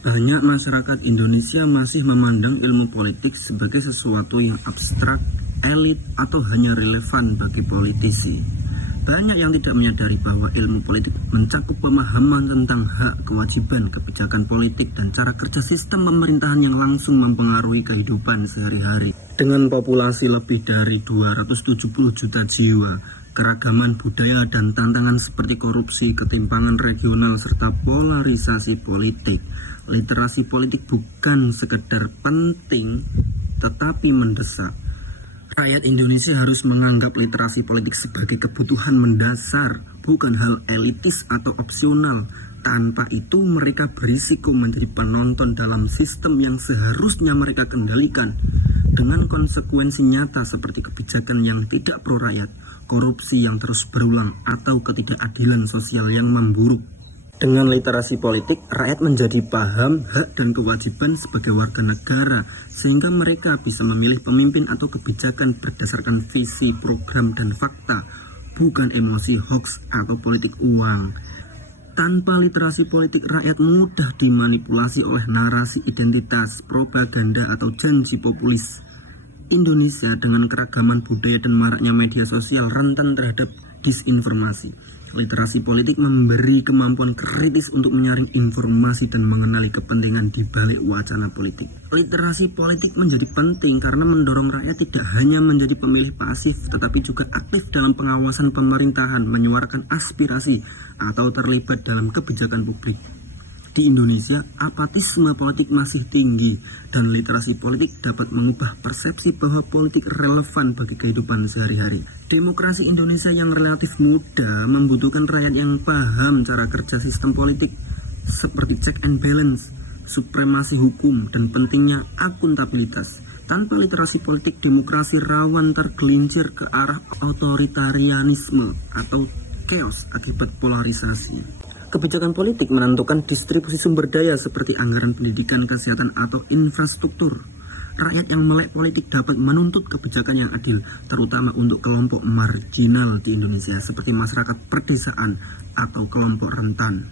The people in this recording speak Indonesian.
Banyak masyarakat Indonesia masih memandang ilmu politik sebagai sesuatu yang abstrak, elit, atau hanya relevan bagi politisi. Banyak yang tidak menyadari bahwa ilmu politik mencakup pemahaman tentang hak, kewajiban, kebijakan politik, dan cara kerja sistem pemerintahan yang langsung mempengaruhi kehidupan sehari-hari. Dengan populasi lebih dari 270 juta jiwa, keragaman budaya dan tantangan seperti korupsi, ketimpangan regional, serta polarisasi politik, literasi politik bukan sekedar penting, tetapi mendesak. Rakyat Indonesia harus menganggap literasi politik sebagai kebutuhan mendasar, bukan hal elitis atau opsional. Tanpa itu mereka berisiko menjadi penonton dalam sistem yang seharusnya mereka kendalikan, dengan konsekuensi nyata seperti kebijakan yang tidak pro rakyat, korupsi yang terus berulang, atau ketidakadilan sosial yang memburuk. Dengan literasi politik, rakyat menjadi paham hak dan kewajiban sebagai warga negara, sehingga mereka bisa memilih pemimpin atau kebijakan berdasarkan visi, program, dan fakta, bukan emosi, hoax, atau politik uang. Tanpa literasi politik, rakyat mudah dimanipulasi oleh narasi identitas, propaganda, atau janji populis. Indonesia dengan keragaman budaya dan maraknya media sosial rentan terhadap disinformasi. Literasi politik memberi kemampuan kritis untuk menyaring informasi dan mengenali kepentingan di balik wacana politik. Literasi politik menjadi penting karena mendorong rakyat tidak hanya menjadi pemilih pasif, tetapi juga aktif dalam pengawasan pemerintahan, menyuarakan aspirasi, atau terlibat dalam kebijakan publik. Di Indonesia, apatisme politik masih tinggi, dan literasi politik dapat mengubah persepsi bahwa politik relevan bagi kehidupan sehari-hari. Demokrasi Indonesia yang relatif muda membutuhkan rakyat yang paham cara kerja sistem politik, seperti check and balance, supremasi hukum, dan pentingnya akuntabilitas. Tanpa literasi politik, demokrasi rawan tergelincir ke arah otoritarianisme atau chaos akibat polarisasi. Kebijakan politik menentukan distribusi sumber daya seperti anggaran pendidikan, kesehatan, atau infrastruktur. Rakyat yang melek politik dapat menuntut kebijakan yang adil, terutama untuk kelompok marginal di Indonesia seperti masyarakat perdesaan atau kelompok rentan.